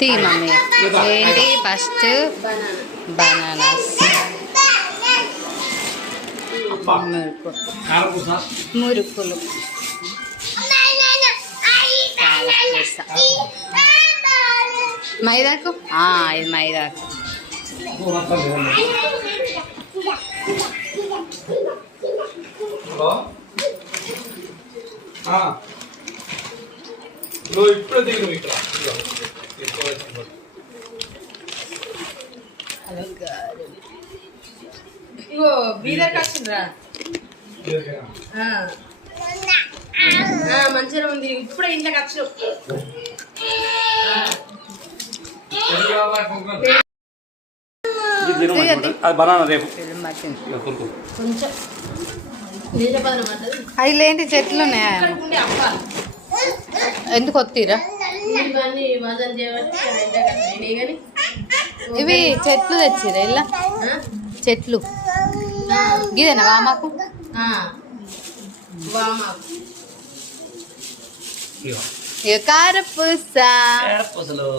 తీ మమ్మీ ఏంటి first bananas అప్పా మురుకు కారపూస మురుకులు కారపూస మైదాకు ఆ, ఇది మైదాకు మొత్తం లేదండి. హలో ఇప్పుడే దిగు ఇక్కడ. ఇగో. బీదర్. మంచిగా ఉంది. ఇప్పుడే ఇంట్లోకి వచ్చి ఎన్ని కావాలా కుంకుమ? తీయద్ది. అది ఏంటి చెట్లు ఉన్నాయా? ఎందుకు వత్తిరా కానీ ఇవి చెట్లు తెచ్చిరా ఇలా చెట్లు. గిదేనా వామాకు? కారపూస. కారపూసలు.